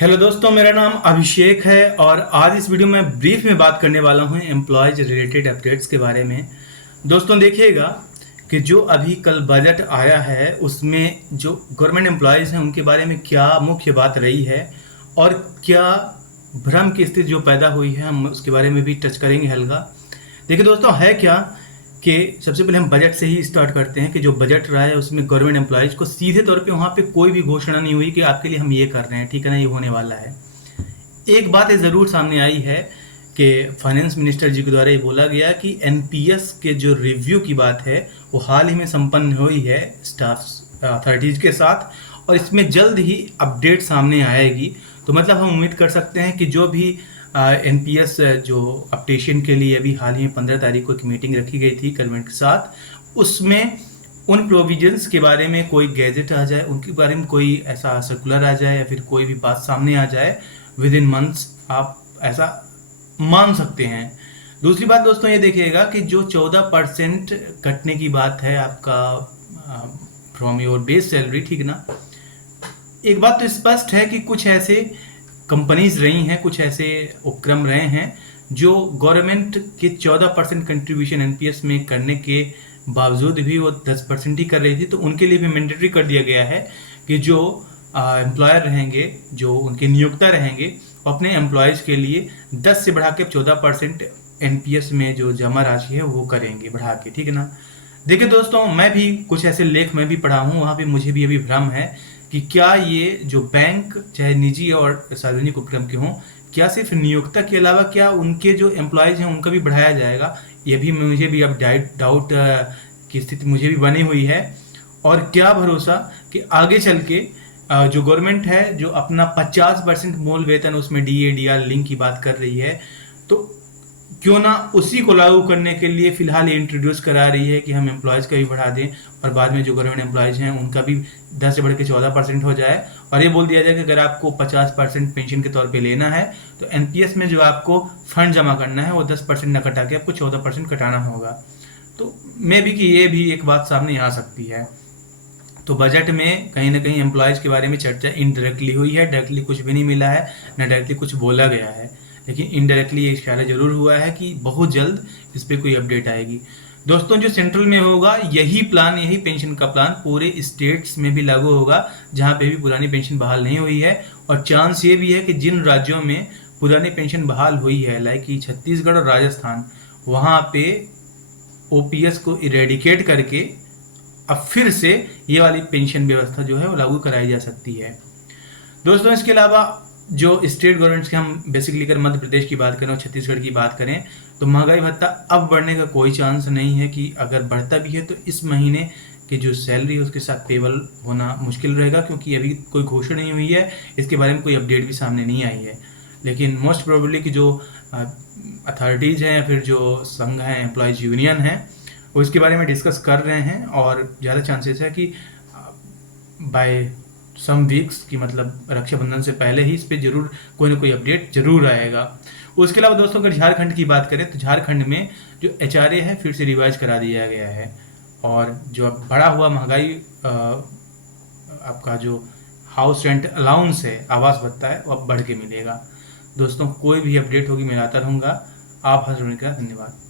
Hello दोस्तों, मेरा नाम अभिषेक है और आज इस वीडियो में ब्रीफ में बात करने वाला हूं एम्प्लॉयज रिलेटेड अपडेट्स के बारे में। दोस्तों देखिएगा कि जो अभी कल बजट आया है उसमें जो गवर्नमेंट एम्प्लॉयज़ हैं उनके बारे में क्या मुख्य बात रही है और क्या भ्रम की स्थिति जो पैदा हुई है हम उसके बारे में भी टच करेंगे हल्का। देखिए दोस्तों, है क्या कि सबसे पहले हम बजट से ही स्टार्ट करते हैं कि जो बजट रहा है उसमें गवर्नमेंट एम्प्लॉयज़ को सीधे तौर पे वहाँ पे कोई भी घोषणा नहीं हुई कि आपके लिए हम ये कर रहे हैं, ठीक है ना, ये होने वाला है। एक बात ये ज़रूर सामने आई है कि फाइनेंस मिनिस्टर जी के द्वारा ये बोला गया कि एनपीएस के जो रिव्यू की बात है वो हाल ही में संपन्न हुई है स्टाफ अथॉरिटीज़ के साथ और इसमें जल्द ही अपडेट सामने आएगी। तो मतलब हम उम्मीद कर सकते हैं कि जो भी एनपीएस जो अपडेशन के लिए अभी हाल ही में 15 तारीख को एक मीटिंग रखी गई थी गवर्नमेंट के साथ, उसमें उन प्रोविजंस के बारे में कोई गैजेट आ जाए, उनके बारे में कोई ऐसा सर्कुलर आ जाए या फिर कोई भी बात सामने आ जाए विद इन मंथ्स, आप ऐसा मान सकते हैं। दूसरी बात दोस्तों ये देखिएगा कि जो 14% कटने की बात है आपका फ्रॉम योर बेस सैलरी, ठीक ना, एक बात तो स्पष्ट है कि कुछ ऐसे कंपनीज रही हैं, कुछ ऐसे उपक्रम रहे हैं जो गवर्नमेंट के 14% कंट्रीब्यूशन एनपीएस में करने के बावजूद भी वो 10% ही कर रही थी। तो उनके लिए भी मैंडेटरी कर दिया गया है कि जो एम्प्लॉयर रहेंगे, जो उनके नियोक्ता रहेंगे, वो अपने एम्प्लॉयज़ के लिए 10 से बढ़ा के 14% एनपीएस में जो जमा राशि है वो करेंगे बढ़ा के, ठीक है ना। देखिए दोस्तों, मैं भी कुछ ऐसे लेख में भी पढ़ा हूँ, वहाँ पे मुझे भी अभी भ्रम है कि क्या ये जो बैंक चाहे निजी और सार्वजनिक उपक्रम के हों, क्या सिर्फ नियोक्ता के अलावा क्या उनके जो एम्प्लॉयज़ हैं उनका भी बढ़ाया जाएगा, ये भी मुझे भी अब डाउट की स्थिति मुझे भी बनी हुई है। और क्या भरोसा कि आगे चल के जो गवर्नमेंट है जो अपना 50% मूल वेतन उसमें डीए डीआर लिंक की बात कर रही है, तो क्यों ना उसी को लागू करने के लिए फिलहाल ये इंट्रोड्यूस करा रही है कि हम एम्प्लॉयज़ का भी बढ़ा दें और बाद में जो गवर्नमेंट एम्प्लॉयज़ हैं उनका भी 10 से बढ़ के 14% हो जाए और ये बोल दिया जाए कि अगर आपको 50% पेंशन के तौर पे लेना है तो एनपीएस में जो आपको फंड जमा करना है वो 10% न कटा के आपको 14% कटाना होगा। तो मे भी कि ये भी एक बात सामने आ सकती है। तो बजट में कहीं ना कहीं एम्प्लॉयज़ के बारे में चर्चा इनडायरेक्टली हुई है, डायरेक्टली कुछ भी नहीं मिला है, न डायरेक्टली कुछ बोला गया है, लेकिन इनडायरेक्टली ये इशारा जरूर हुआ है कि बहुत जल्द इस पर कोई अपडेट आएगी। दोस्तों, जो सेंट्रल में होगा यही प्लान, यही पेंशन का प्लान पूरे स्टेट्स में भी लागू होगा जहां पे भी पुरानी पेंशन बहाल नहीं हुई है। और चांस ये भी है कि जिन राज्यों में पुरानी पेंशन बहाल हुई है, लाइक कि छत्तीसगढ़ और राजस्थान, वहां पे ओपीएस को इरेडिकेट करके अब फिर से ये वाली पेंशन व्यवस्था जो है वो लागू कराई जा सकती है। दोस्तों, इसके अलावा जो स्टेट गवर्नमेंट्स के हम बेसिकली अगर मध्य प्रदेश की बात करें और छत्तीसगढ़ की बात करें तो महंगाई भत्ता अब बढ़ने का कोई चांस नहीं है, कि अगर बढ़ता भी है तो इस महीने की जो सैलरी है उसके साथ पेबल होना मुश्किल रहेगा, क्योंकि अभी कोई घोषणा नहीं हुई है, इसके बारे में कोई अपडेट भी सामने नहीं आई है। लेकिन मोस्ट प्रोबेबली कि जो अथॉरिटीज़ हैं या फिर जो संघ हैं, एम्प्लॉयज़ यूनियन हैं, वो इसके बारे में डिस्कस कर रहे हैं और ज़्यादा चांसेस है कि बाय सम वीक्स की मतलब रक्षाबंधन से पहले ही इस पे जरूर कोई ना कोई अपडेट जरूर आएगा। उसके अलावा दोस्तों, अगर झारखंड की बात करें तो झारखंड में जो एचआरए है फिर से रिवाइज करा दिया गया है और जो अब बढ़ा हुआ महंगाई आपका जो हाउस रेंट अलाउंस है, आवास भत्ता है, वो अब बढ़ के मिलेगा। दोस्तों, कोई भी अपडेट होगी मैं लाता रहूँगा। आप हंस का धन्यवाद।